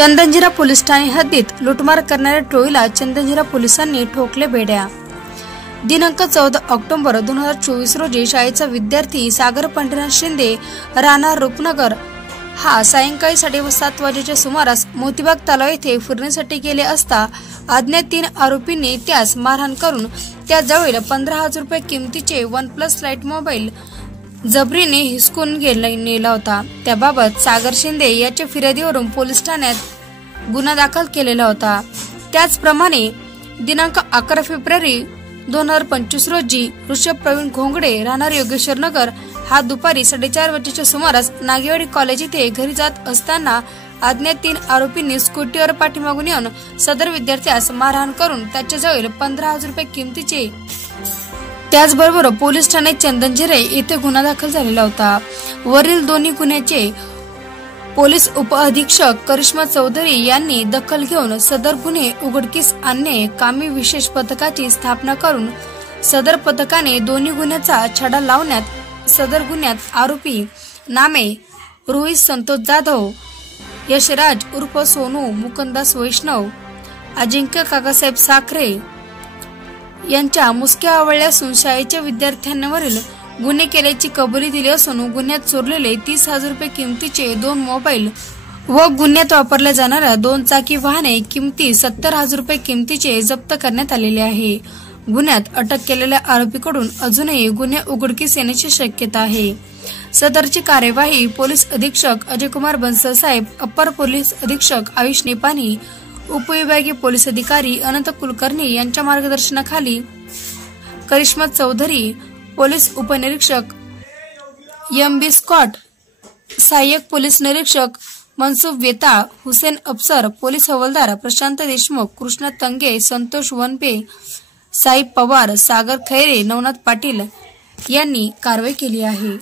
Chandanzira police Thane हद्दीत लुटमार करणाऱ्या टोळीला चंदनजीरा पोलिसांनी ठोकले बेड्या। दिनांक 14 ऑक्टोबर 2024 रोजी शाळेचा विद्यार्थी सागर पंढरीनाथ शिंदे राहणार रूपनगर हा सायंकाळी 7:30 वाजेच्या सुमारास मोतीबाग तलाव येथे फिरण्यासाठी गेले असता अज्ञात 3 आरोपींनी त्यास मारहाण करून त्याजवळ 15,000 रुपये किमतीचे OnePlus लाईट मोबाईल जबरीने हिसकून नेला होता। त्याबाबत सागर शिंदे याच्या फिर्यादीवरून पोलीस ठाण्यात गुन्हा दाखल केलेला होता। त्याचप्रमाणे दिनांक 11 फेब्रुवारी 2025 रोजी ऋषभ प्रवीण घोंगडे राहणार योगेश्वर नगर हा दुपारी 4:30 वाजेच्या सुमारास नागेवाडी कॉलेज येथे घरी जात असताना अज्ञात 3 आरोपींनी स्कूटीवर पाठीमागून येऊन सदर विद्यार्थ्यास मारहाण करून त्याच्याजवळ 15,000 रुपये किमतीचे त्याचबरोबर पोलीस ठाणे चंदनजिरा येथे गुन्हा दाखल झालेला होता। वरील दोन्ही गुन्ह्याचे पोलीस उपअधीक्षक करिश्मा चौधरी यांनी दखल घेऊन सदर गुन्हे उघडकीस आणणे कामी विशेष पथकाची स्थापना करून सदर पथकाने दोन्ही गुन्ह्याचा छडा लावण्यात सदर गुन्ह्यात आरोपी नामे रोहित संतोष जाधव, यशराज उर्फ सोनू मुकुंदास वैष्णव, अजिंक्य काकासाहेब साखरे यांच्या मुसक्या आवळल्या असून शाळेच्या विद्यार्थ्यांवरील गुन्हे केल्याची कबुली दिली असून गुन्ह्यात चोरलेले 30,000 रुपये किमतीचे 2 मोबाईल व गुन्ह्यात वापरल्या जाणाऱ्या 2 चाकी वाहने किमती 70,000 रुपये किमतीचे जप्त करण्यात आलेले आहे। गुन्ह्यात अटक केलेल्या आरोपीकडून अजूनही गुन्हे उघडकीस येण्याची शक्यता आहे। सदरची कार्यवाही पोलीस अधीक्षक अजयकुमार बन्सल साहेब, अप्पर पोलीस अधीक्षक आयुष निपाणी, उपविभागीय पोलीस अधिकारी अनंत कुलकर्णी यांच्या मार्गदर्शनाखाली करिश्मा चौधरी, पोलीस उपनिरीक्षक MB स्कॉट, सहाय्यक पोलीस निरीक्षक मनसुख वेता, हुसेन अफसर, पोलीस हवालदार प्रशांत देशमुख, कृष्णा तंगे, संतोष वनपे, साई पवार, सागर खैरे, नवनाथ पाटील यांनी कारवाई केली आहे।